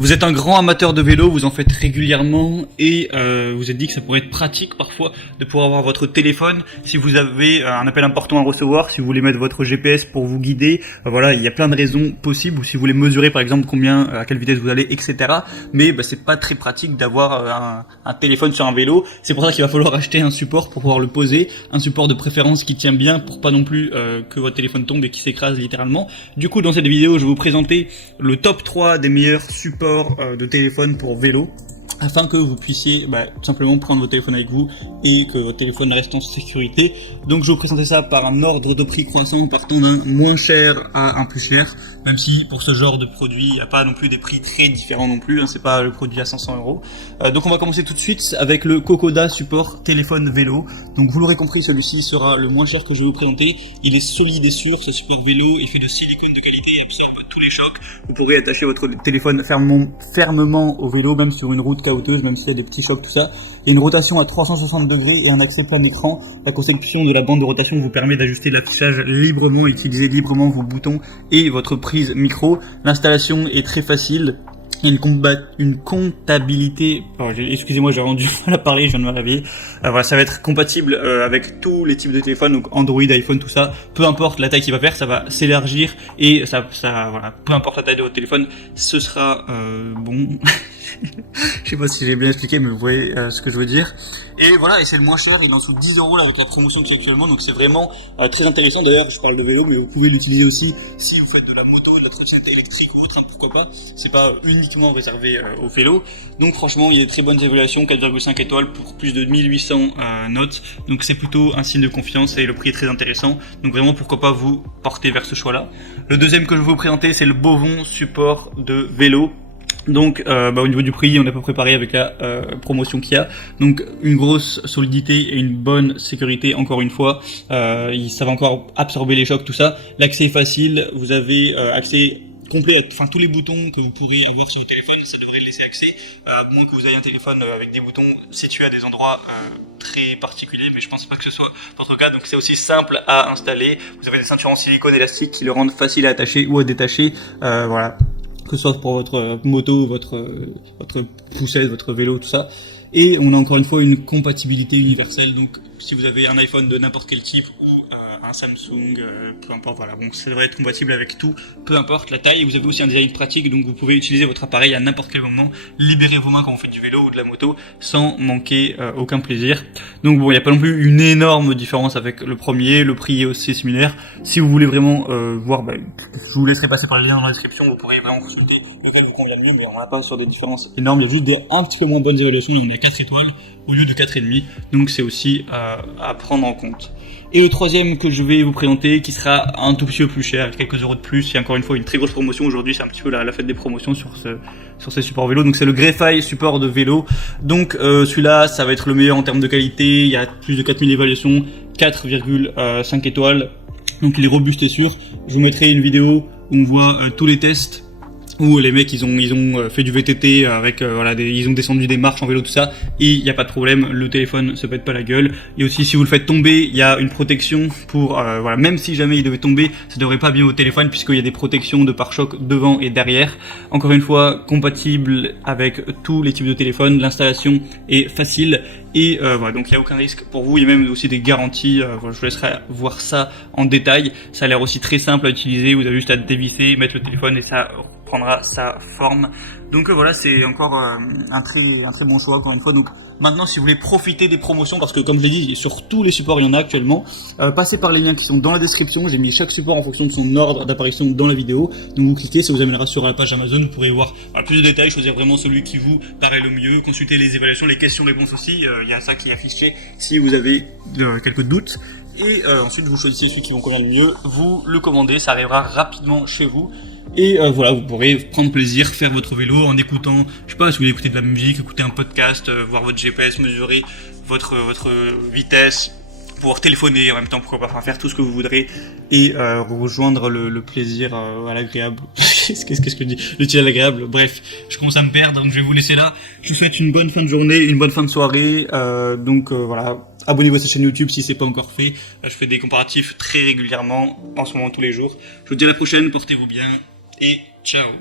Vous êtes un grand amateur de vélo, vous en faites régulièrement et vous êtes dit que ça pourrait être pratique parfois de pouvoir avoir votre téléphone si vous avez un appel important à recevoir, si vous voulez mettre votre GPS pour vous guider. Voilà, il y a plein de raisons possibles, ou si vous voulez mesurer par exemple combien, à quelle vitesse vous allez, etc. Mais c'est pas très pratique d'avoir un téléphone sur un vélo. C'est pour ça qu'il va falloir acheter un support pour pouvoir le poser, un support de préférence qui tient bien pour pas non plus que votre téléphone tombe et qui s'écrase littéralement. Du coup, dans cette vidéo, je vais vous présenter le top 3 des meilleurs supports de téléphone pour vélo, afin que vous puissiez tout simplement prendre votre téléphone avec vous et que votre téléphone reste en sécurité. Donc je vais vous présenter ça par un ordre de prix croissant, partant d'un moins cher à un plus cher, même si pour ce genre de produit il n'y a pas non plus des prix très différents non plus, c'est pas le produit à 500 euros. Donc on va commencer tout de suite avec le Kokoda support téléphone vélo. Donc vous l'aurez compris, celui-ci sera le moins cher que je vais vous présenter. Il est solide et sûr, ce support vélo est fait de silicone de qualité et absorbe tous les chocs. Vous pourrez attacher votre téléphone fermement au vélo, même sur une route caouteuses, même s'il y a des petits chocs, tout ça. Il y a une rotation à 360 degrés et un accès plein écran. La conception de la bande de rotation vous permet d'ajuster l'affichage librement et utiliser librement vos boutons et votre prise micro. L'installation est très facile. Il y a une comptabilité, excusez-moi, j'ai rendu mal à parler, je viens de me réveiller. Voilà, ça va être compatible avec tous les types de téléphones, donc Android, iPhone, tout ça. Peu importe la taille qu'il va faire, ça va s'élargir et voilà, peu importe la taille de votre téléphone, ce sera bon. Je sais pas si j'ai bien expliqué, mais vous voyez ce que je veux dire. Et voilà, et c'est le moins cher, il est en dessous de 10 € là avec la promotion qu'il y a actuellement, donc c'est vraiment très intéressant. D'ailleurs, je parle de vélo, mais vous pouvez l'utiliser aussi si vous faites de la moto, de la trottinette électrique ou autre, pourquoi pas. C'est pas uniquement réservé au vélo. Donc franchement, il y a de très bonnes évaluations, 4,5 étoiles pour plus de 1800 notes. Donc c'est plutôt un signe de confiance et le prix est très intéressant. Donc vraiment, pourquoi pas vous porter vers ce choix-là. Le deuxième que je vais vous présenter, c'est le Bovon support de vélo. Donc au niveau du prix, on est à peu près pareil avec la promotion qu'il y a. Donc une grosse solidité et une bonne sécurité, encore une fois. Ça va encore absorber les chocs, tout ça. L'accès est facile, vous avez accès complet, tous les boutons que vous pourrez avoir sur le téléphone, ça devrait laisser accès, à moins que vous ayez un téléphone avec des boutons situés à des endroits très particuliers, mais je pense pas que ce soit votre cas. Donc c'est aussi simple à installer. Vous avez des ceintures en silicone élastique qui le rendent facile à attacher ou à détacher. Voilà, que ce soit pour votre moto, votre poussette, votre vélo, tout ça. Et on a encore une fois une compatibilité universelle, donc si vous avez un iPhone de n'importe quel type ou un Samsung, peu importe, voilà, bon, ça devrait être compatible avec tout, peu importe la taille. Vous avez aussi un design pratique, donc vous pouvez utiliser votre appareil à n'importe quel moment, libérer vos mains quand vous faites du vélo ou de la moto, sans manquer aucun plaisir. Donc bon, il n'y a pas non plus une énorme différence avec le premier, le prix est aussi similaire. Si vous voulez vraiment voir, je vous laisserai passer par le lien dans la description, vous pourrez vraiment consulter lequel vous convient mieux, mais on n'a pas sur des différences énormes, il y a juste des un petit peu moins bonnes évaluations, là on est à 4 étoiles au lieu de 4,5, donc c'est aussi à prendre en compte. Et le troisième que je vais vous présenter, qui sera un tout petit peu plus cher, quelques euros de plus, il y a encore une fois une très grosse promotion aujourd'hui, c'est un petit peu la fête des promotions sur ces supports vélo. Donc c'est le Grefy support de vélo. Donc celui-là, ça va être le meilleur en termes de qualité, il y a plus de 4000 évaluations, 4,5 étoiles, donc il est robuste et sûr. Je vous mettrai une vidéo où on voit tous les tests, où les mecs ils ont fait du VTT avec ils ont descendu des marches en vélo, tout ça, et il n'y a pas de problème, le téléphone se pète pas la gueule. Et aussi si vous le faites tomber, il y a une protection pour même si jamais il devait tomber, ça devrait pas abîmer votre téléphone puisqu'il y a des protections de pare-choc devant et derrière. Encore une fois, compatible avec tous les types de téléphones, l'installation est facile et donc il n'y a aucun risque pour vous. Il y a même aussi des garanties, je vous laisserai voir ça en détail. Ça a l'air aussi très simple à utiliser, vous avez juste à dévisser, mettre le téléphone et ça prendra sa forme. Donc voilà, c'est encore un très bon choix, encore une fois. Donc maintenant, si vous voulez profiter des promotions, parce que comme je l'ai dit, sur tous les supports il y en a actuellement, passez par les liens qui sont dans la description. J'ai mis chaque support en fonction de son ordre d'apparition dans la vidéo, donc vous cliquez, ça vous amènera sur la page Amazon. Vous pourrez voir plus de détails, choisir vraiment celui qui vous paraît le mieux, consulter les évaluations, les questions-réponses aussi, il y a ça qui est affiché si vous avez quelques doutes. Et ensuite vous choisissez celui qui vous convient le mieux, vous le commandez, ça arrivera rapidement chez vous. Et voilà, vous pourrez prendre plaisir, faire votre vélo en écoutant, je sais pas, si vous voulez écouter de la musique, écouter un podcast, voir votre GPS, mesurer votre vitesse, pouvoir téléphoner en même temps, pourquoi pas, faire tout ce que vous voudrez et rejoindre le plaisir à l'agréable. Qu'est-ce que je dis, l'utile à l'agréable. Bref, je commence à me perdre, donc je vais vous laisser là. Je vous souhaite une bonne fin de journée, une bonne fin de soirée. Voilà, abonnez-vous à cette chaîne YouTube si c'est pas encore fait. Je fais des comparatifs très régulièrement, en ce moment tous les jours. Je vous dis à la prochaine, portez-vous bien et ciao.